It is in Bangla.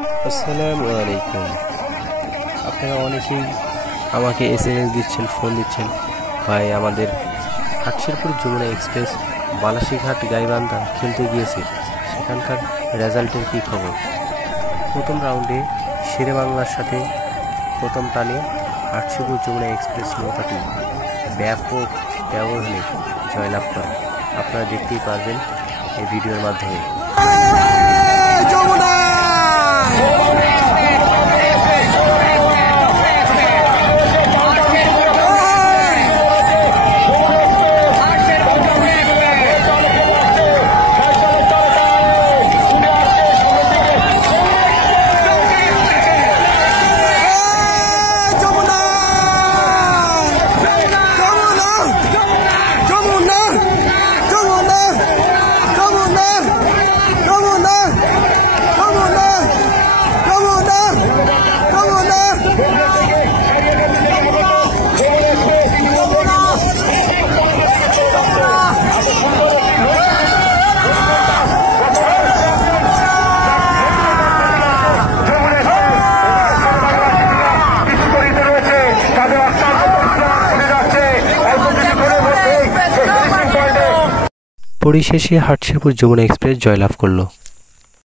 আসসালামু আলাইকুম। আপনারা অনেকেই আমাকে SMS দিচ্ছেন, ফোন দিচ্ছেন, ভাই আমাদের হাটশেরপুর যমুনা এক্সপ্রেস বালাসীঘাট গাইবান্ধা খেলতে গিয়েছে, সেখানকার রেজাল্টের কী খবর। প্রথম রাউন্ডে শেরেবাংলার সাথে প্রথম টানে হাটশেরপুর যমুনা এক্সপ্রেস নৌকাটি ব্যাপক ব্যবধানে জয়লাভ করে। আপনারা দেখতেই পারবেন এই ভিডিওর মাধ্যমে। পরিশেষে হাটশেরপুর যমুনা এক্সপ্রেস জয়লাভ করলো।